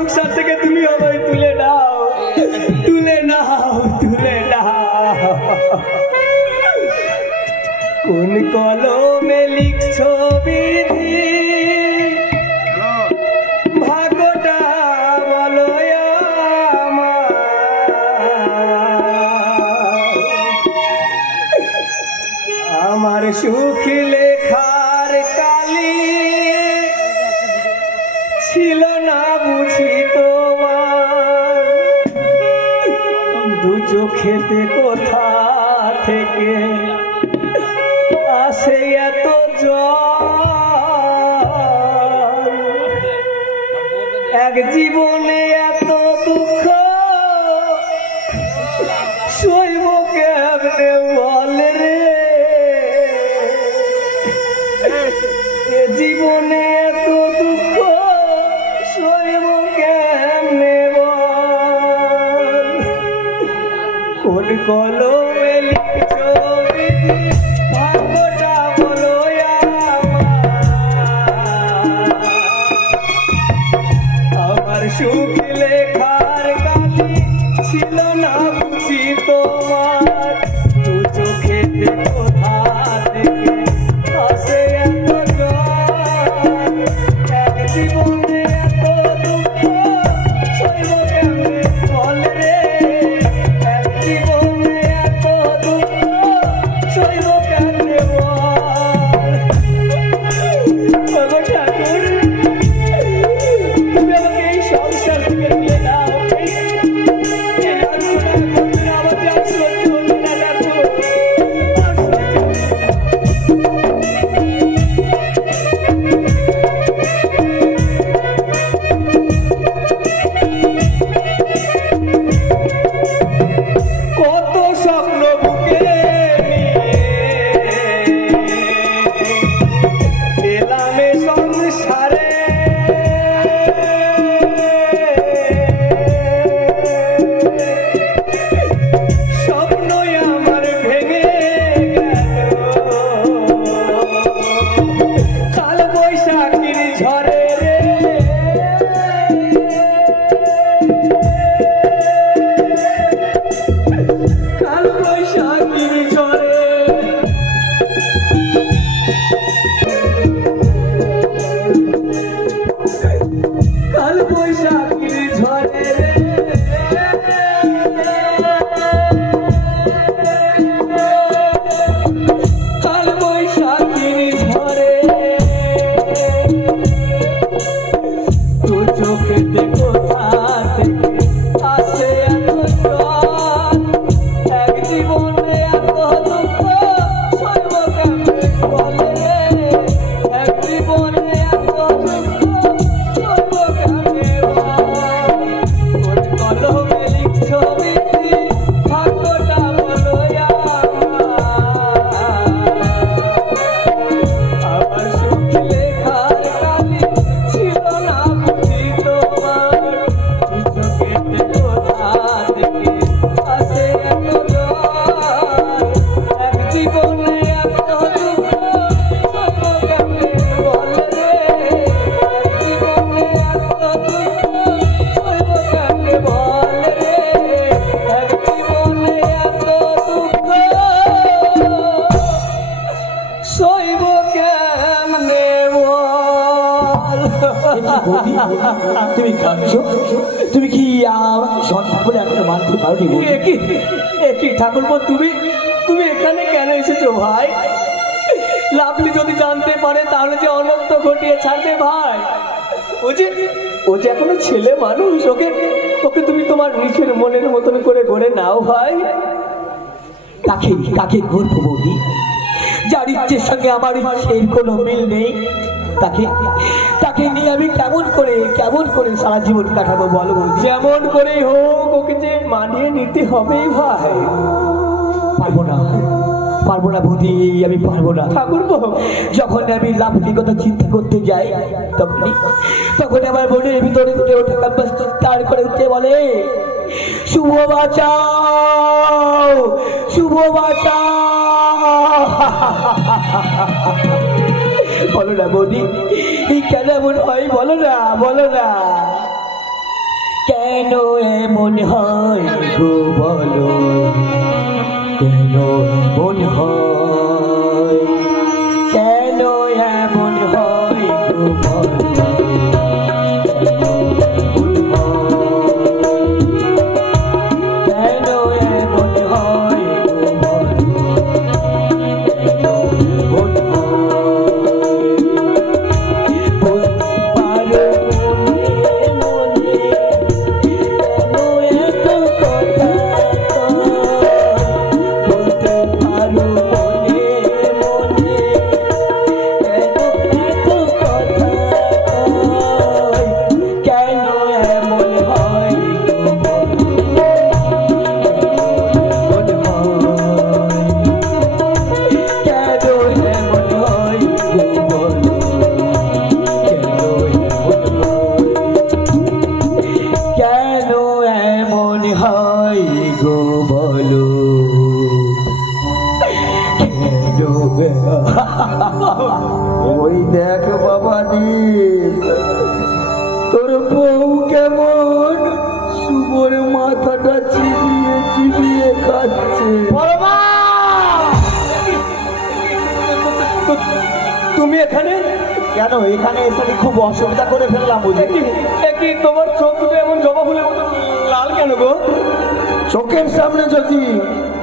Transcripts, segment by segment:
সংসার থেকে তুমি আমায় তুলে নাও, তুলে নাও, তুলে নাও। কোন কলমে লিখছো বিধি, ভাগ্যটা বলো আমার সুখ লেখার কালি ছিল না বুঝি তোমার, দু চোখেতে কোথা থেকে আসে এত জল, এক জীবনে এত দুঃখ সইব কেমনে বল রে, এ জীবনে এত দুঃখ সইব কেমনে বল। কোন কলমে লিখছো বিধি, ভাগ্যটা বলো আমার সুখ লেখার কালি ছিল না বুঝি তোমার, দু চোখেতে কোথা থেকে আসে এত জল, এক জীবনে এত দুঃখ সইব কেমনে বল রে, এক জীবনে এত দুঃখ সইব কেমনে বল। ওগো ঠাকুর, তুমি আমাকে এই সংসার থেকে নিয়ে নাও, আমার যা সহ্য হলো না ঠাকুর, আর সহ্য হলো না। কত স্বপ্ন বুকে নিয়ে এলাম এ সংসারে, স্বপ্নই আমার ভেঙে গেল কাল বৈশাখীর ঝড়ে রে, কাল বৈশাখীর ঝড়ে, কাল বৈশাখীর ঝড়ে রে, কাল বৈশাখীর ঝড়ে, দু চোখেতে কোথা থেকে আসে এত জল, এক জীবনে এত দুঃখ সইব কেমনে বল রে, এক জীবনে এত দুঃখ সইব কেমনে বল। কোন কলমে লিখছো বিধি, ভাগ্যটা বলো আমার সুখ লেখার কালি ছিল না বুঝি তোমার, দু চোখেতে কোথা থেকে আসে এত জল, এক জীবনে এত দুঃখ সইব কেমনে বল রে, এক জীবনে এত দুঃখ সইব কেমনে বল রে, এক জীবনে এত দুঃখ সইব কেমনে বল। তুমি কাঁদছো? তুমি কি আমাকে সন্তান বলে একটা মানতে পারোনি? একই ঠাকুরপো, তুমি তুমি এখানে কেন এসেছো ভাই? লাভলি যদি জানতে পারে তাহলে যে অনন্ত ঘটিয়ে ছাড়বে ভাই। ও যে এখনো ছেলে মানুষ, ওকে ওকে তুমি তোমার নিজের মনের মতন করে গড়ে নাও ভাই। কাকে কাকে গর্ব বলি, যার ইচ্ছের সঙ্গে আমার ইচ্ছের কোনো মিল নেই, তাকে তাকে নিয়ে আমি কেমন করে সারা জীবন কাটাবো বলো? যেমন করেই হোক ওকে যে মানিয়ে নিতে হবে ভাই। পারবো না বৌদি, আমি পারবো না ঠাকুরপো। যখন আমি লাভলির কথা চিন্তা করতে যাই তখন আমার মনের ভিতরে উঠে ওঠে চিৎকার করে উঠে বলে, শুভ বাঁচাও, শুভ বাঁচাও। বলো না বৌদি, এই কেন এমন হয়? বলো না, বলো না। কেন এমন হয় গো বলো, কেন এমন হয়, কেন এমন হয় গো বলো, কেন এমন হয় গো বলো, কেন এমন হয়, বলতে পারো মনে মনে, কেন এত কথা কয়, কেন এমন হয় গো বলো, কেন এমন হয় গো বলো, কেন এমন হয় গো বলো, ওই দেখ বাবাজি, তোর বউ কেমন শুভর মাথাটা চিবিয়ে চিবিয়ে খাচ্ছে। তুমি এখানে কেন এখানে এসে আমি খুব অসুবিধা করে ফেললাম বুঝি? একই তোমার চোখ দুটো এমন জবা ফুলের মতো লাল কেন গো? চোখের সামনে যদি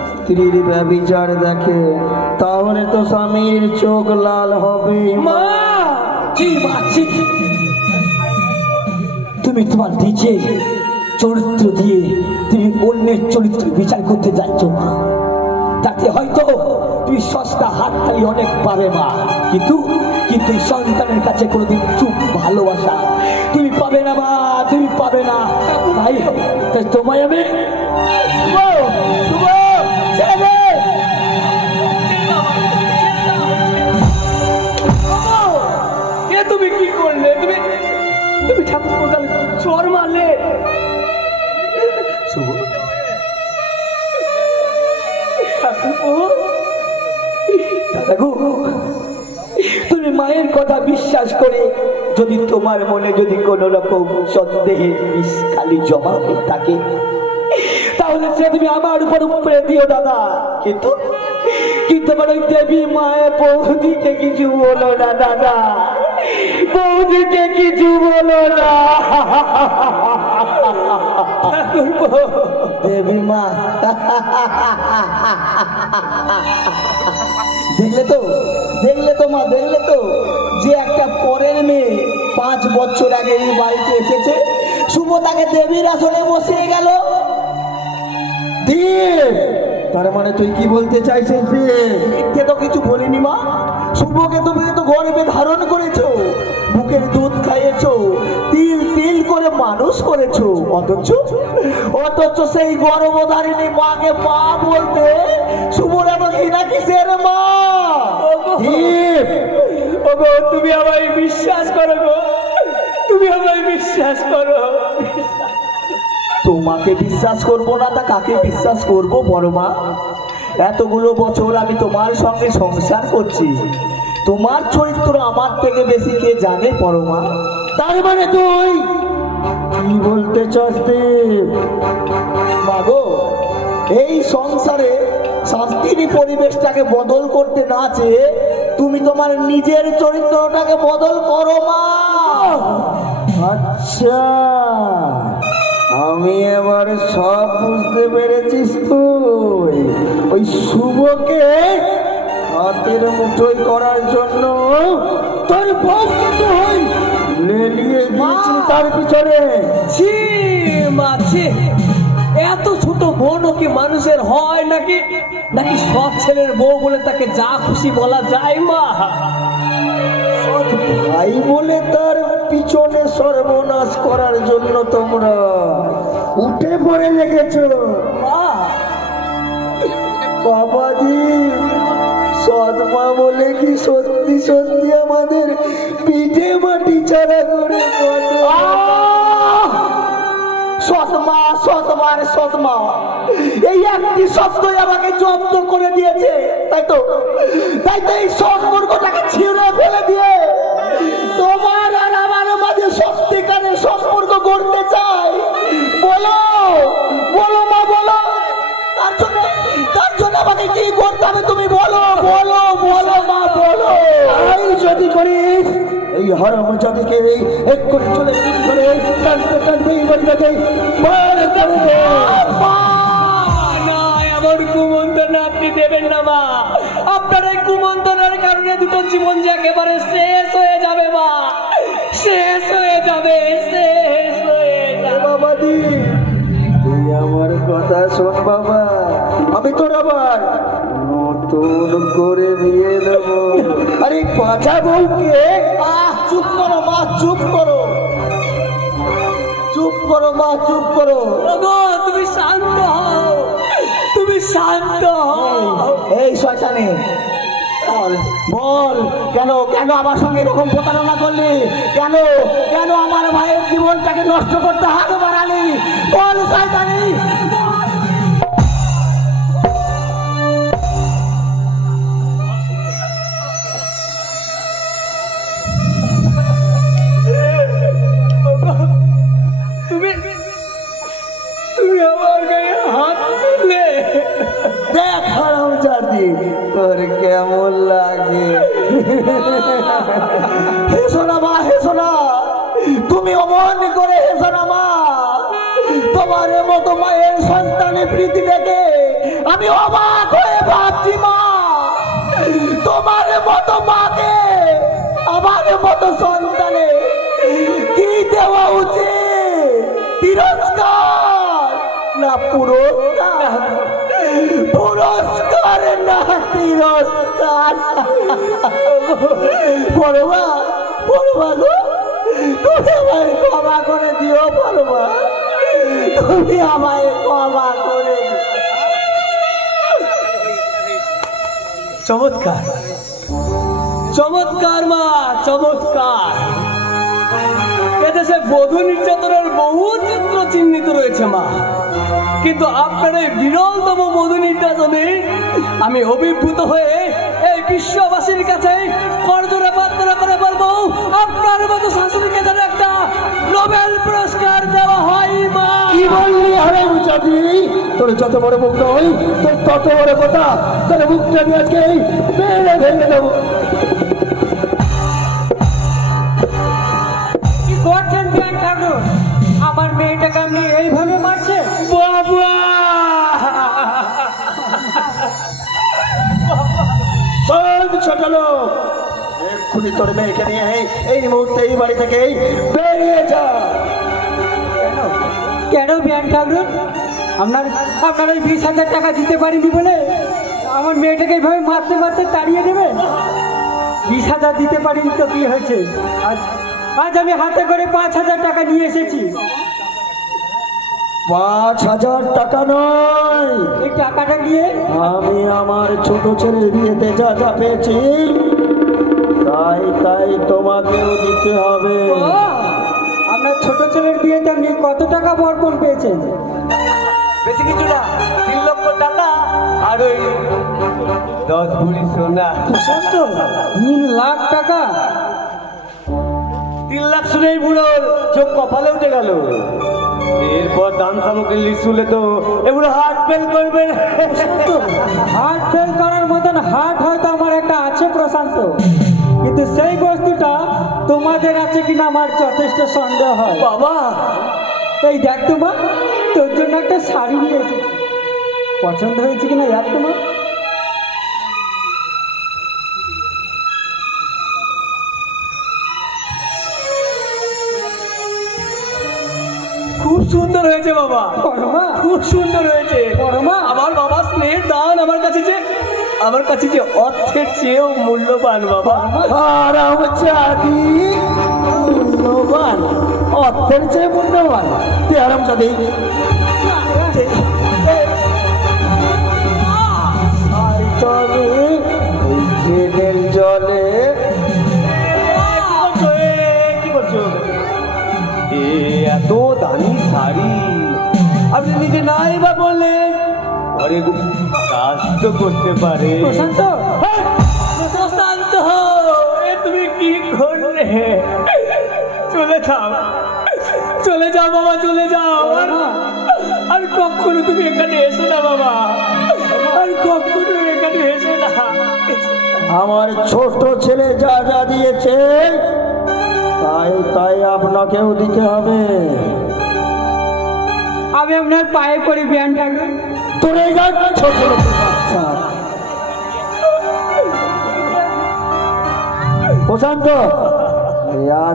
স্ত্রীর ব্যভিচার দেখে তাহলে তো স্বামীর চোখ লাল হবে। মা ছি মা, ছি। তুমি তোমার নিজের চরিত্র দিয়ে তুমি অন্যের চরিত্র বিচার করতে যাচ্ছ মা। তাতে হয়তো তুমি সস্তা হাততালি অনেক পাবে মা, কিন্তু কিন্তু এই সন্তানের কাছে কোনোদিন চুপ ভালোবাসা তুমি পাবে না মা, তুমি পাবে না। তাই তাই তোমায় আমি শুভ, ছেড়ে দে। এ তুমি কি করলে? তুমি তুমি ঠাকুর গালে চর মারলে। শুভ, ঠাকুর দাদা গো, তুমি মায়ের কথা বিশ্বাস করে যদি তোমার মনে যদি কোন রকম সন্দেহের বিষ খালি জমা হয়ে থাকে, তাহলে সে তুমি আমার উপর উপরে দিও দাদা। কিন্তু কিন্তু আমার ওই দেবী মায়ের বৌদিকে কিছু বলো না দাদা, বৌদিকে কিছু বলো না। দেবী মা, দেখলে তো দেখলে তো মা, দেখলে তো যে একটা পরের মেয়ে 5 বছর আগে এই বাড়িতে এসেছে, শুভ তাকে দেবীর আসনে বসিয়ে গেল। তার মানে তুই কি বলতে চাইছিস? মিথ্যে তো কিছু বলিনি মা। শুভকে তুমি তো গর্ভে ধারণ করেছো, বুকের দুধ খাইয়েছো, তিল তিল করে মানুষ করেছো, অথচ অথচ সেই গর্ভধারিণী মাকে মা বলতে শুভর এত ঘৃণা কিসের মা? ওগো তুমি আমায় বিশ্বাস করো গো, তুমি আমায় বিশ্বাস করো। তোমাকে বিশ্বাস করবো না তা কাকে বিশ্বাস করবো বড় মা? এতগুলো বছর আমি তোমার সঙ্গে সংসার করছি, তোমার চরিত্র আমার থেকে বেশি কে জানে বড় মা? তার মানে তুই কি বলতে চাস? মাগো, এই সংসারে শান্তির পরিবেশটাকে বদল করতে না চেয়ে তুমি তোমার নিজের চরিত্রটাকে বদল করো মা। আচ্ছা, আমি এবার সব বুঝতে পেরেছিস। তুই ওই শুভকে হাতের মুঠোয় করার জন্য তোর বউকে তুই লেলিয়ে দিয়েছিস তার পিছনে। ছি মা, ছি। এত ছোট বোনও কি মানুষের হয় নাকি? নাকি সব ছেলের বউ বলে তাকে যা খুশি বলা যায় মা? সৎ ভাই বলে তার পিছনে সর্বনাশ করার জন্য তোমরা উঠে পড়ে লেগেছো। মা বাবাজি, সৎমা বলে কি সত্যি সত্যি আমাদের পিঠে মাটি ছাড়া করে সৎমা সৎমার সৎমা এই একটি শব্দই আমাকে জব্দ করে দিয়েছে। তাই তো এই সম্পর্কটাকে ছিঁড়ে ফেলে দিয়ে তোমার আর আমার মাঝে সত্যিকারের সম্পর্ক গড়তে চাই। তবে তুমি বলো বলো বলো মা বলো। তাই যদি করিস এই হরম জাতিকে এক্ষুনি চলে করে টানতে টানতে এই বাড়িটাকে বার করে দে। না, এমন কুমন্ত্রণা আপনি দেবেন না মা। আপনার এই কুমন্ত্রণার কারণে দুটো জীবন যে একেবারে শেষ হয়ে যাবে মা, শেষ হয়ে যাবে, শেষ হয়ে যাবে। বাবাদি তুই আমার কথা শোন বাবা, আমি তোর আবার নতুন করে বিয়ে দেবো। আরে কথা বউকে চুপ করো মা, চুপ করো, চুপ করো মা, চুপ করো। ওগো, তুমি শান্ত হও, তুমি শান্ত হও। এই শয়তানি বল, কেন কেন আমার সঙ্গে এরকম প্রতারণা করলি? কেন কেন আমার ভাইয়ের জীবনটাকে নষ্ট করতে হাত বাড়ালি? বল শয়তানি। তুমি তুমি আমার গায়ে হাত দিলে। দেখ হারামজাদি তোর কেমন লাগে। হেসো না মা, হেসো না, তুমি অমন করে হেসো না মা। তোমার মতো মায়ের সন্তানের প্রীতি দেখে আমি অবাক হয়ে ভাবছি মা, তোমার মতো মাকে আমার মতো সন্তানে কি দেওয়া উচিত? তিরস্কার না পুরস্কার? পুরস্কার না তিরস্কার? পরমা, পরমা গো, তুমি আমায় ক্ষমা করে দিও পরমা, তুমি আমায় ক্ষমা করে দিও। চমৎকার, চমৎকার মা, চমৎকার। এদেশে বধূ নির্যাতনের বহু চিত্র চিহ্নিত রয়েছে মা, কিন্তু আপনার এই বিরলতম বধূ নির্যাতনে আমি অভিভূত হয়ে এই বিশ্ববাসীর কাছে করজোড়ে প্রার্থনা করে বলবো, আপনার মতো শাশুড়িকে যেন একটা নোবেল পুরস্কার দেওয়া হয় মা। কি বললি হারামজাদি? তোর যত বড় মুখ নয় তোর তত বড় কথা। তোর মুখটা আমি আজকে মেরে ভেঙে দেবো। কি করছেন জ্ঞান ঠাকুর? আমার মেয়েটাকে আপনি এইভাবে মারছেন? বাবা, শোন ছোট লোক, এক্ষুনি তোর মেয়েকে নিয়ে এই মুহূর্তে এই বাড়ি থেকে বেরিয়ে যা। কেন জ্ঞান ঠাকুর? আপনার আপনার ওই 20,000 টাকা দিতে পারিনি বলে আমার মেয়েটাকে এইভাবে মারতে মারতে তাড়িয়ে দেবেন? 20,000 দিতে পারিনি তো কি হয়েছে? আজ আজ আমি হাতে করে 5,000 টাকা নিয়ে এসেছি। 5,000 টাকা নয়, এই টাকাটা নিয়ে আমি আমার ছোট ছেলের বিয়েতে যা যা পেয়েছি তাই তাই তোমাকেও দিতে হবে। ও, আপনার ছোট ছেলের বিয়েতে আপনি কত টাকা বর্পণ পেয়েছেন? বেশি কিছু না, 3 লক্ষ টাকা আর ওই 10 ভরি সোনা। প্রশান্ত, 3 লাখ টাকা? 3 লাখ শুনেই বুড়োর চোখ কপালে উঠে গেল। এরপর দান সামগ্রী লিস্ট শুনলে তো এগুলো হার্ট ফেল করবে। হার্ট ফেল করার মতন হার্ট হয়তো আমার একটা আছে প্রশান্ত, কিন্তু সেই বস্তুটা তোমাদের আছে কিনা আমার যথেষ্ট সন্দেহ হয়। বাবা, এই দেখ তো মা, তোর জন্য একটা শাড়ি নিয়ে এসেছি, পছন্দ হয়েছে কিনা দেখ তো মা। খুব সুন্দর হয়েছে বাবা, পরমা, খুব সুন্দর হয়েছে। পরমা, আমার বাবা স্নেহের দান আমার কাছে যে অর্থের চেয়েও মূল্যবান বাবা। হারামজাদি মূল্যবান, অর্থের চেয়ে মূল্যবান? তুই হারামজাদি, তবে ওই ট্রেনের জলে কি করছো? এত দামি শাড়ি আপনি নিজে নাই বা বললেন, ঘরে কাজ তো করতে পারে। প্রশান্ত, প্রশান্ত, এ তুমি কি করলে? চলে যাও, চলে যাও বাবা, চলে যাও। আর কখনো তুমি এখানে এসো না বাবা, আর কখনো এখানে আমার ছোট ছেলে যা যা দিয়েছে তাই তাই আপনাকেও দিতে হবে। আমি আপনার পায়ে পড়ি জ্ঞান ঠাকুর। তোরে যা ছোট লোকের বাচ্চা। প্রশান্ত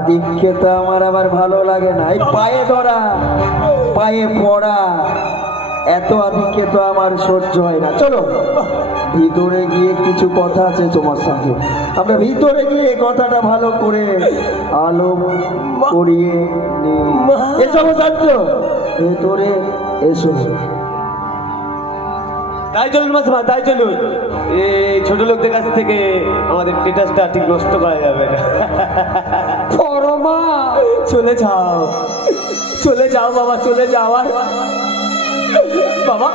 দিককে তো আমার আবার ভালো লাগে না, এই পায়ে ধরা পায়ে পড়া এত আদিকে তো আমার সহ্য হয় না। চলো ভিতরে গিয়ে কিছু কথা আছে তোমার সঙ্গে, আমরা ভিতরে গিয়ে কথাটা ভালো করে আলো করিয়ে নিই। এসো প্রশান্ত, ভেতরে এসো। তাই চলুন মাসিমা, তাই চলুন। এই ছোট লোকদের কাছ থেকে আমাদের স্ট্যাটাসটা ঠিক নষ্ট করা যাবে না। পরমা চলে যাও, চলে যাও বাবা, চলে যাও। আর বাবা,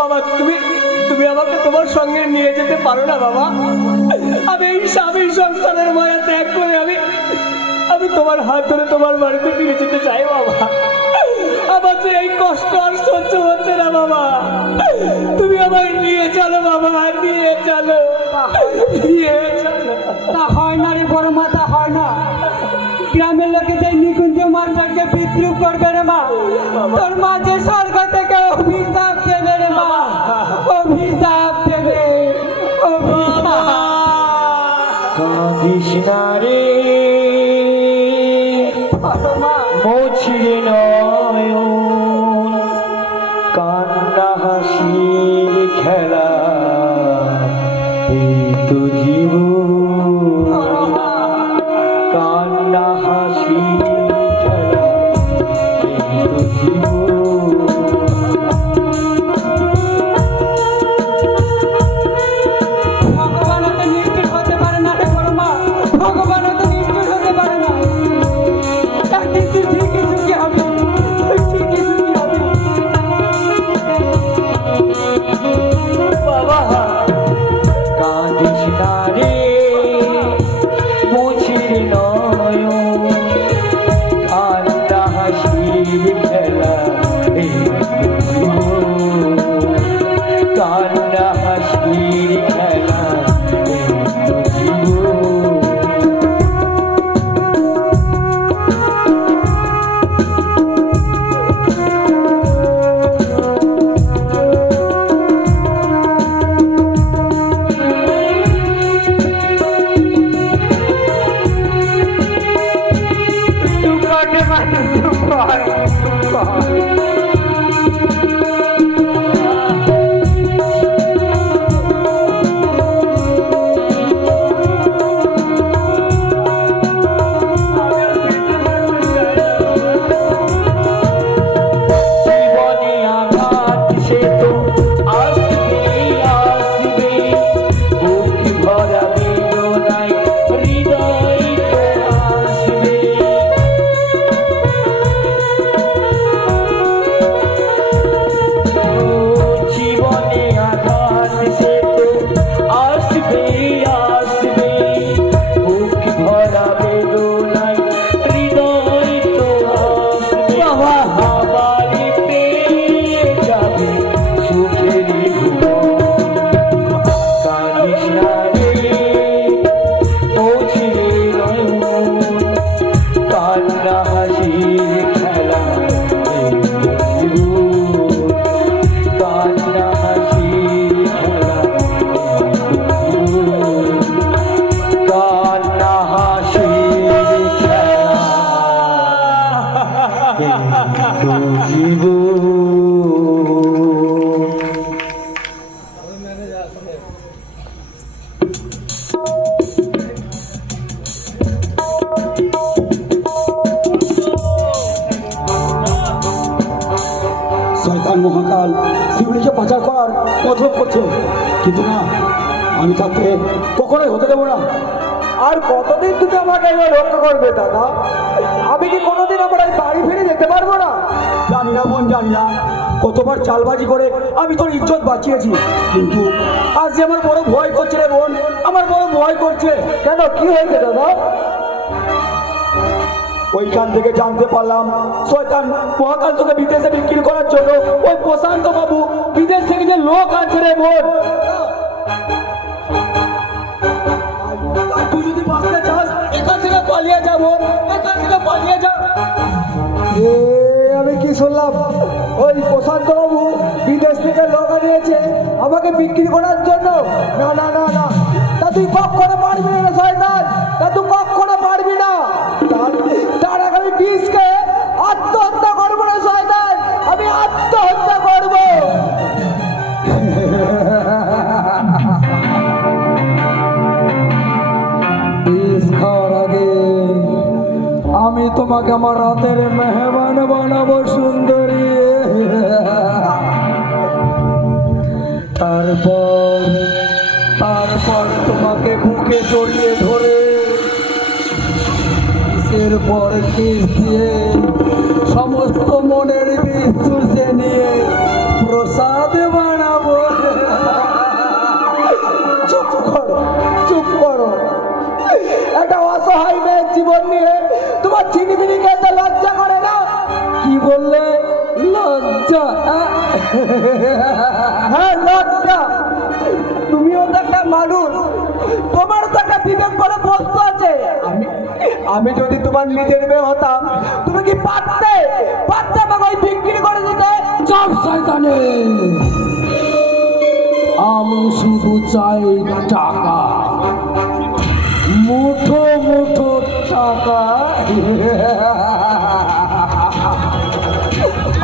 বাবা তুমি তুমি আমাকে তোমার সঙ্গে নিয়ে যেতে পারো না বাবা? আমি এই স্বামীর সংসারের মায়া ত্যাগ করে আমি তোমার হাত ধরে তোমার বাড়িতে ফিরে যেতে চাই বাবা। আমার যে এই কষ্ট আর সহ্য হচ্ছে না বাবা, তুমি আমায় নিয়ে চলো বাবা, নিয়ে চলো, নিয়ে চলো। তা হয় না রে পরমা, তা হয় না। গ্রামের লোকে যে নিকুঞ্জ মারটাকে বিদ্রুপ করবে রে মা, তোর মা যে স্বর্গ থেকে অভিশাপ দেবে রে মা, অভিশাপ দেবে, অভিশাপ। কাঁদিস না রে পরমা মুছিরে নয়ন, কান্না হাসির খেলা এই তো জীবন, কান্না হাসির খেলা এই তো জীবন। ভগবান তো নিষ্ঠুর হতে পারে না রে পরমা, ভগবান তো নিষ্ঠুর হতে পারে না। একদিন তুই ঠিকই সুখী হবি, তুই ঠিকই সুখী হবি। বাবা কাঁদিস না রে মুছিরে নয়ন, কান্না হাসির খেলা এই জীবন, কান্না হাসির খেলা এই জীবন। জীবনে আঘাত সে তো আসবেই আসবে, বুক ভরা বেদনায় হৃদয় তো আসবে। জীবনে আঘাত সে তো আসবেই আসবে, বুক ভরা বেদনায় হৃদয় তো আসবে। আবার পেয়ে যাবে সুখের ভুবন, কাঁদিস না রে মুছিরে নয়ন, কান্না হাসির খেলা এই জীবন, কান্না হাসির খেলা এই জীবন, কান্না হাসির খেলা এই জীবন। শয়তান মহাকাল শিউলিকে পাচার করার মতলব করছে, কিন্তু না, আমি তাকে কখনোই হতে দেবো না। আর কতদিন তুমি আমাকে এবার রক্ষা করবে দাদা? আমি কি কোনোদিন আমার এই বাড়ি ফিরে যেতে পারবো না? জানি না বোন, জানি না কতবার চালবাজি করে আমি তোর ইজ্জত বাঁচিয়েছি, কিন্তু আজ যে আমার বড় ভয় করছে রে বোন, আমার বড় ভয় করছে। কেন, কি হয়েছে দাদা? ওইখান থেকে জানতে পারলাম শয়তান মহাকাল তোকে বিদেশে বিক্রি করার জন্য ওই প্রশান্ত বাবু বিদেশ থেকে যে লোক আছে রে বোন, যাবো এখান থেকে পালিয়ে যা। এ আমি কি শুনলাম ওই প্রশান্ত বাবু বিদেশ থেকে লোক আনিয়েছে আমাকে বিক্রি করার জন্য? না না না না, তা তুই কখনো পারবি না শয়তান, তা তুই কখনো পারবি না। তার আগে আমি বিষকে আত্মহত্যা করবো না শয়তান, আমি আত্মহত্যা করবো। বিষ খাওয়ার আগে আমি তোমাকে আমার রাতের মেহমান বানাবো সুন্দরী। তারপর তারপর তোমাকে বুকে জড়িয়ে ধরে কিসের পর কিস দিয়ে সমস্ত মনের বিষ চুষে নিয়ে প্রসাদ বানাবো। চুপ করো, চুপ করো। একটা অসহায় মেয়ের জীবন নিয়ে তোমার চিনিমিনি খেতে লজ্জা করে না? কি বললে? লজ্জা? হ্যাঁ লজ্জা। তুমিও তো একটা মানুষ, তোমার তো একটা বিবেক বলে বস্তু আছে। আমি যদি তোমার নিজের মেয়ে হতাম তুমি কি পারতে আমাকে ওই বিক্রি করে দিতে? সব শয়তানে, আমি শুধু চাই টাকা, মুঠো মুঠো টাকা।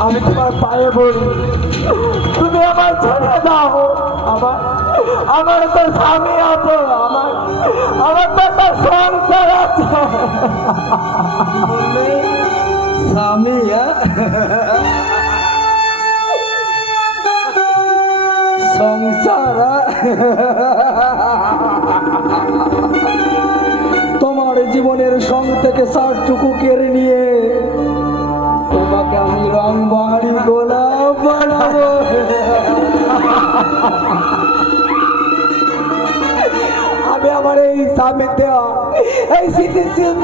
আমি তোমার পায়ে বলি তুমি আমার ছেড়ে দাও। আমার তো স্বামী আছে, আমার তো একটা সংসার আছে। স্বামী? সংসার? তোমার জীবনের সং থেকে সারটুকু কেড়ে নিয়ে তোমাকে আমি রং বাহারি গোলাপ বানাবো। আমি আমার এই স্বামী দেওয়া এই স্মৃতির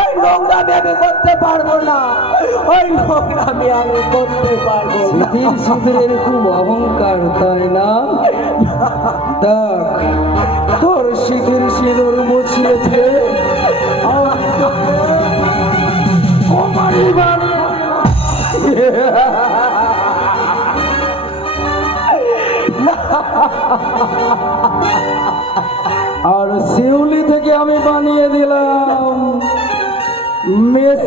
ওই নোংরামি আমি করতে পারবো না, ওই নোংরামি আমি করতে পারবো না। স্মৃতির খুব অহংকার, তাই না? দেখ তোর স্মৃতির সিঁদুর মুছিয়েছে আর শিউলি থেকে আমি বানিয়ে দিলাম মিস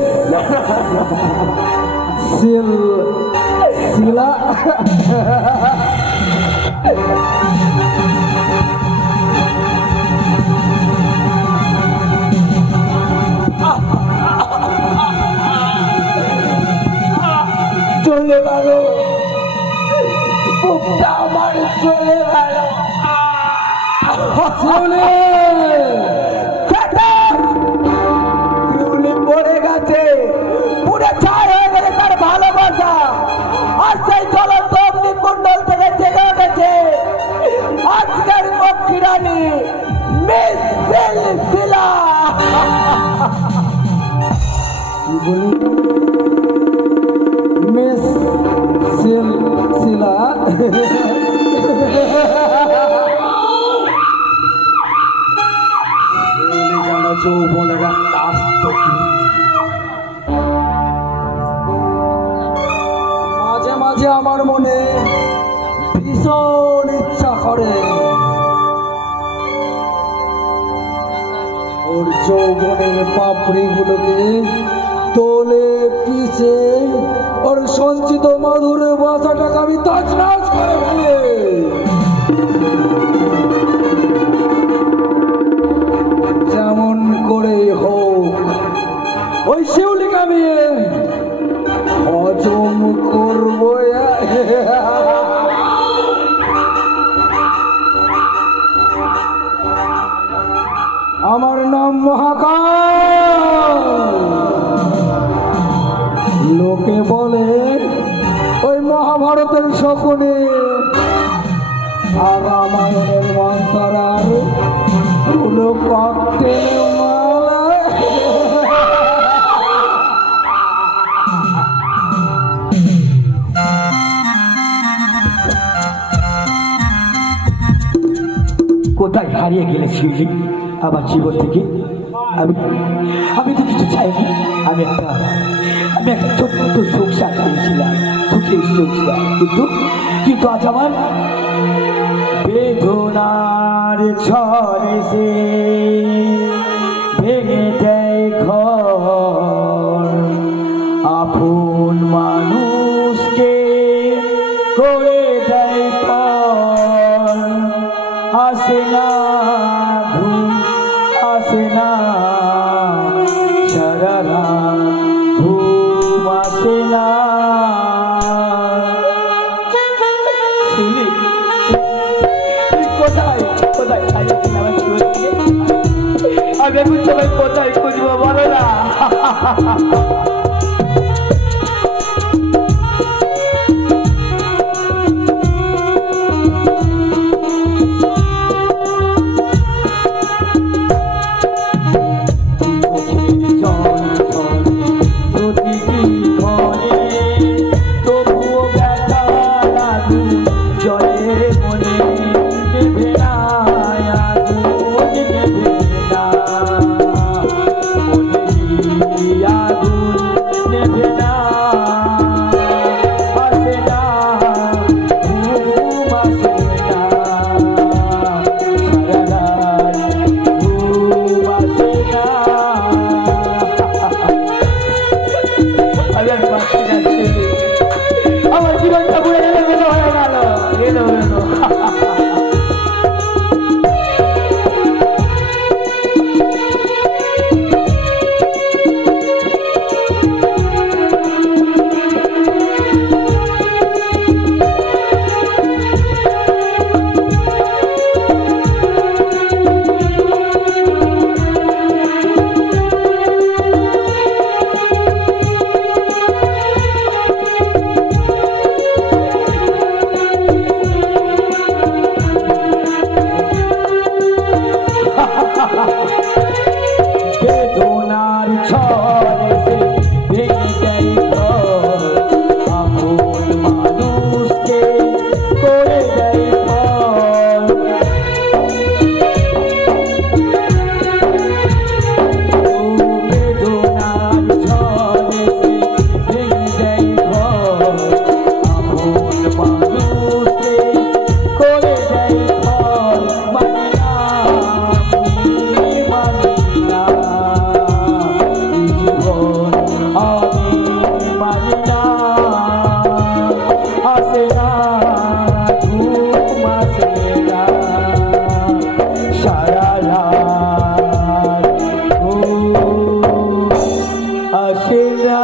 শিলা। চলে গেল, বুকটা আমার চলে গেল। শিউলি পড়ে গেছে, পুরো ছাই হয়ে গেছে তার ভালোবাসা। আর সেই জ্বলন্ত অগ্নিকুণ্ডল থেকে জেগে উঠেছে আজকের পক্ষী রানী মিস শিলা। মিস শিলা যৌবনের একটা মাঝে মাঝে আমার মনে ভীষণ ইচ্ছা করে ওর যৌবনের পাপড়িগুলোকে তোলে পিছে ওর সঞ্চিত মধুর বাসাটাকে আমি তছনছ করে ফেলে যেমন করে হোক ওই শিউলিকে আমি হজম করবো। আমার নাম মহাকাল, লোকে বলে ওই মহাভারতের শকুনি আর রামায়ণের মন্থরার পুরো ককটেল মালা। কোথায় হারিয়ে গেলে শিউলি আমার জীবন থেকে? আমি আমি তো কিছু চাইনি। আমি একটা ছোট্ট সংসার করেছিলাম, সুখের সংসার। কিন্তু আজ আমার বেদনার ঝড়ে সে ভেঙে দেয় ঘর, আপন মানুষকে করে দেয় পর। আসে না ঘুম, আসে না সারা রাত, ঘুম আসে না। কোথায় কোথায় আমি এখন তোমায় কোথায় খুঁজবো বলো না? আমার জীবনটা পুরো এলোমেলো হয়ে গেল, এলোমেলো। বেদনার ঝড়ে সে ভেঙে দেয় ঘর, আপন মানুষকে করে দেয় পর। বেদনার ঝড়ে সে ভেঙে দেয় ঘর, আপন মানুষকে করে দেয় পর। মানে না, মানি না, জীবন আমি মানি না। আসে না ঘুম, আসে না সারা রাত, ঘুম আসে না।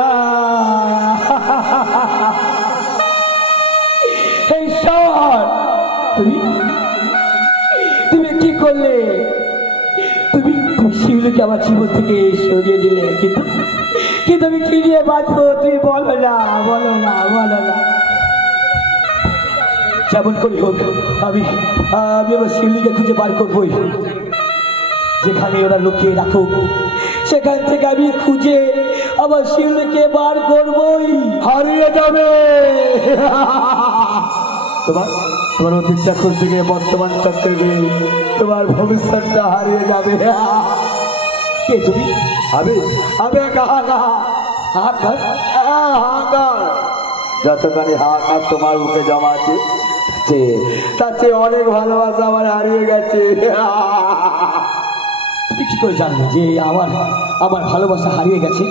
এই শহর তুমি তুমি কি করলে? তুমি শিউলিকে আমার জীবন থেকে সরিয়ে দিলে, কিন্তু আমি কি নিয়ে বাঁচবো? তুমি বলো না, বলো না, বলো না। যেমন করি হোক আমি আমার শিউলিকে খুঁজে বার করবোই। যেখানে ওরা লুকিয়ে রাখুক সেখান থেকে আমি খুঁজে আমার শিউলিকে বার করবোই। হারিয়ে যাবে তোমার অতীতটা খুঁজতে গিয়ে বর্তমান চক্রে তোমার ভবিষ্যৎটা হারিয়ে যাবে। কে তুমি? আমি যতখানি হাহাকার তোমার বুকে জমা আছে তার চেয়ে অনেক ভালোবাসা আমার হারিয়ে গেছে। তুমি কি করে জানলে যে আমার ভালোবাসা হারিয়ে গেছে?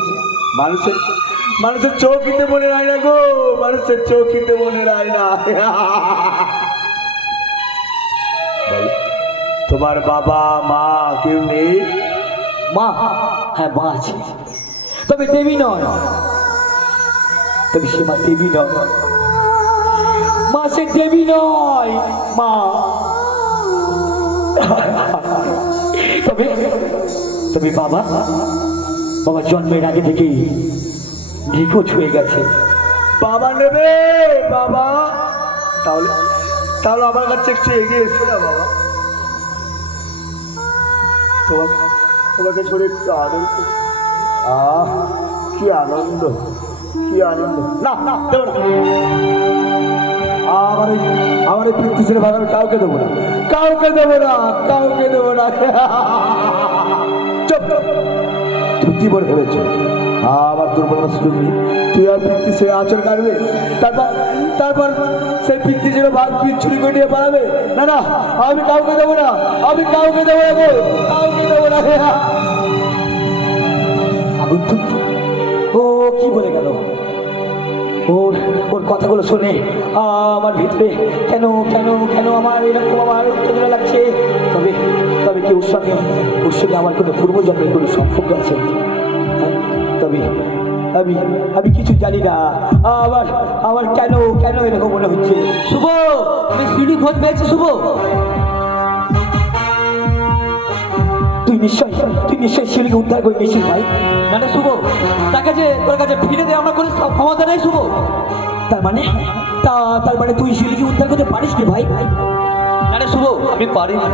মানুষের চৌকিতে মনে রায় না গো, মানুষের চৌকিতে মনে রায় না। তোমার বাবা মা কেউ নেই? মা, হ্যাঁ মা আছে, তবে দেবী নয়, তবে সে মা দেবী নয়, মা সে দেবী নয় মা। তবে বাবা জন্মের আগে থেকেই নিখোঁজ হয়ে গেছে। বাবা নেবে বাবা, তাহলে আমার কাছে একটু এগিয়ে এসো না বাবা, তোমাকে ছড়ে একটু আনন্দ। কি আনন্দ, কি আনন্দ। না না দেবো না, আমার এই পিতৃশ্রী ভাগ আমি কাউকে দেবো না, কাউকে দেবো না, কাউকে দেবো না। চুপ, তুমি কি বলে ভেবেছ আবার দুর্বলতার সুযোগ নেই? তুই আর পিতৃ সে আচর কাটবে, তারপর তারপর সেই পিতৃ যেন ভাগ চুরি করে নিয়ে পালাবে? না না, আমি কাউকে দেবো না, আমি কাউকে দেবো না গো, কাউকে দেবো না। আগুন ও কি বলে গেল? ওর ওর কথাগুলো শুনে আমার ভিতরে কেন কেন কেন আমার এরকম আমার উত্তেজনা লাগছে। তবে তবে কি ওর সঙ্গে আমার কোনো পূর্বজন্মের কোনো সম্পর্ক আছে? হ্যাঁ? তবে আমি আমি কিছু জানি না। আমার আমার কেন কেন এরকম মনে হচ্ছে। শুভ, আমি সিঁড়ি খোঁজ পেয়েছি। শুভ, তুই নিশ্চয়ই সিঁড়িকে উদ্ধার করে নিয়েছিস ভাই। না না শুভ, তার কাছে তোর কাছে ফিরে দেয় আমরা কোনো ক্ষমতা নেই শুভ। তার মানে তুই সিঁড়িকে উদ্ধার করতে পারিস কি ভাই? না রে শুভ, আমি পারি না।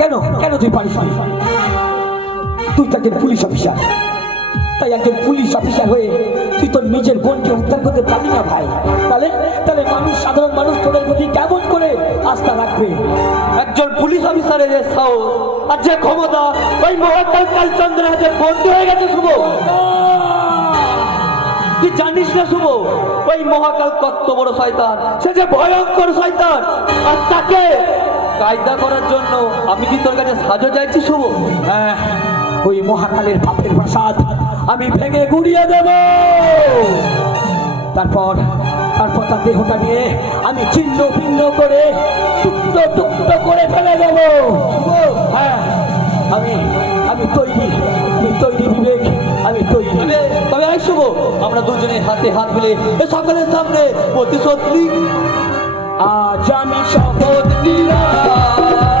কেন কেন তুই পারিস না? তুই তো একজন পুলিশ অফিসার, তাই একজন পুলিশ অফিসার হয়ে তুই তোর নিজের বোনকে উদ্ধার করতে পারবি না ভাই? তাহলে তাহলে মানুষ, সাধারণ মানুষ তোদের প্রতি কেমন করে আস্থা রাখবে? একজন পুলিশ অফিসারের যে সাহস আর যে ক্ষমতা ওই মহাকাল কালচন্দ্রের হাতে বন্দী হয়ে গেছে শুভ। তুই জানিস না শুভ, ওই মহাকাল কত বড় শয়তান, সে যে ভয়ঙ্কর শয়তান। আর তাকে কায়দা করার জন্য আমি কি তোর কাছে সাহায্য চাইছি শুভ? হ্যাঁ, ওই মহাকালের পাপের প্রাসাদ আমি ভেঙে গুড়িয়ে দেব। তারপর তারপর তার দেহটা নিয়ে আমি ছিন্ন ভিন্ন করে টুকরো টুকরো করে ফেলে দেব। হ্যাঁ, আমি আমি তৈরি বিবেক, আমি তৈরি। তবে আয় শুভ, আমরা দুজনে হাতে হাত মিলে এ সকলের সামনে প্রতিশোধ নিই। আজ আমি শপথ নিলাম।